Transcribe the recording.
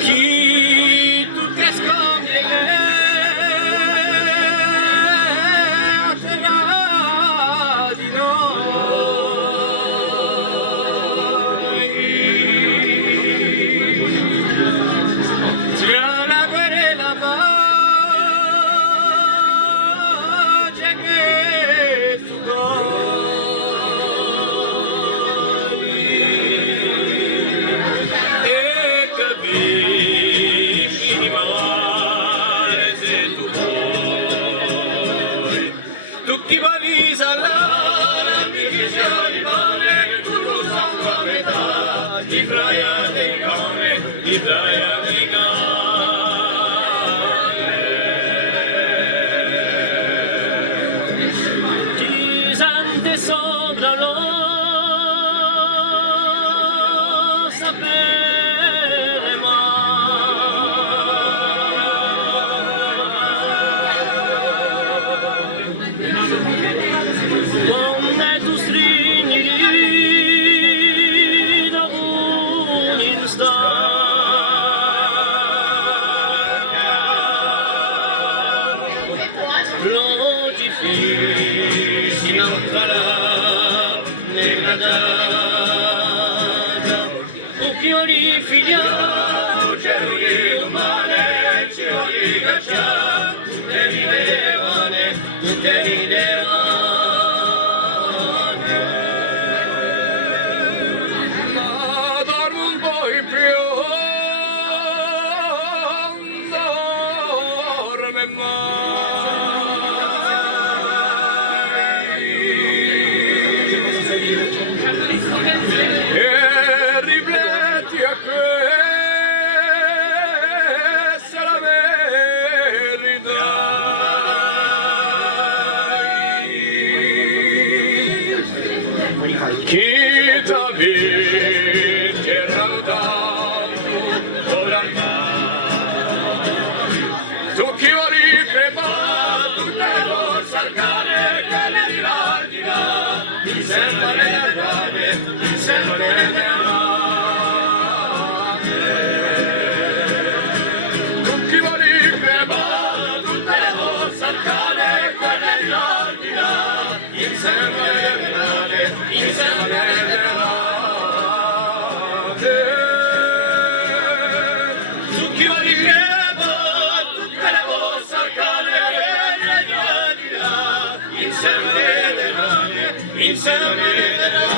Chi tu te scondi di noi tra la guerra e la pace che tu doni e capisci di male se tu vuoi tu chi vuoi salare mi dice di male tu lo sangue a metà di fraia dei nome di fraia dei nome ci sente sopra lo sapere donde tu stringi da un istante lo ci non farà nella data tu chi ori figlia c'è un male ci ori caccia tutte ridevane ma dormo un po' in più dorme e rifletti a questa la verità chi t'ha visto era lontano ora tu chi vuoi crepare tutte le borse al cane che le dirà di là mi sembra le rame mi sembra le rame tu chi vuoi crepare tutte le borse al cane che le dirà di là mi sembra le rame mi sembra le rame tu chi vuoi crepare tutte le borse al cane che le dirà di là mi sembra le rame mi sembra le rame